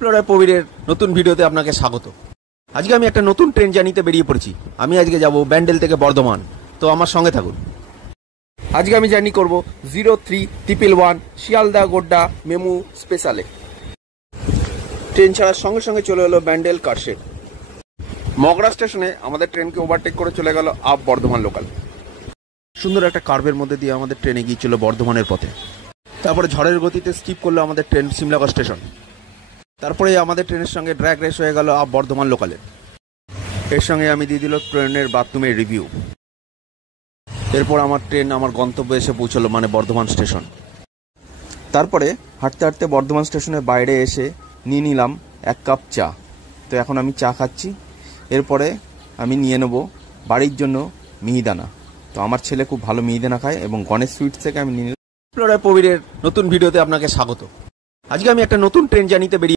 ফ্লোরায় প্রবীরের নতুন ভিডিওতে আপনাকে স্বাগত। আজকে আমি একটা নতুন ট্রেন জার্নিতে বেরিয়ে পড়েছি। আমি আজকে যাব ব্যান্ডেল থেকে বর্ধমান, তো আমার সঙ্গে থাকুন। আজকে আমি জার্নি করব 0311 শিয়ালদা গোড্ডা মেমু স্পেশালে। ট্রেন ছাড়ার সঙ্গে সঙ্গে চলে এলো ব্যান্ডেল কারশেড। মগরা স্টেশনে আমাদের ট্রেনকে ওভারটেক করে চলে গেল আপ বর্ধমান লোকাল। সুন্দর একটা কার্ভের মধ্যে দিয়ে আমাদের ট্রেন এগিয়ে ছিল বর্ধমানের পথে। তারপরে ঝড়ের গতিতে স্কিপ করলো আমাদের ট্রেন সিমলাগড় স্টেশন। তারপরে আমাদের ট্রেনের সঙ্গে ড্র্যাগ রেস হয়ে গেল আপ বর্ধমান লোকালে। এর সঙ্গে আমি দিয়ে দিল ট্রেনের বাথরুমের রিভিউ। এরপর আমার ট্রেন আমার গন্তব্যে এসে পৌঁছলো, মানে বর্ধমান স্টেশন। তারপরে হাঁটতে হাঁটতে বর্ধমান স্টেশনের বাইরে এসে নিয়ে নিলাম 1 কাপ চা। তো এখন আমি চা খাচ্ছি। এরপরে আমি নিয়ে নেব বাড়ির জন্য মিহিদানা। তো আমার ছেলে খুব ভালো মিহিদানা খায় এবং গণেশ সুইটস থেকে আমি নিয়ে নিলাম। ফ্লোরায় প্রবীরের নতুন ভিডিওতে আপনাকে স্বাগত। আজকে আমি একটা নতুন ট্রেন জার্নিতে বেরিয়ে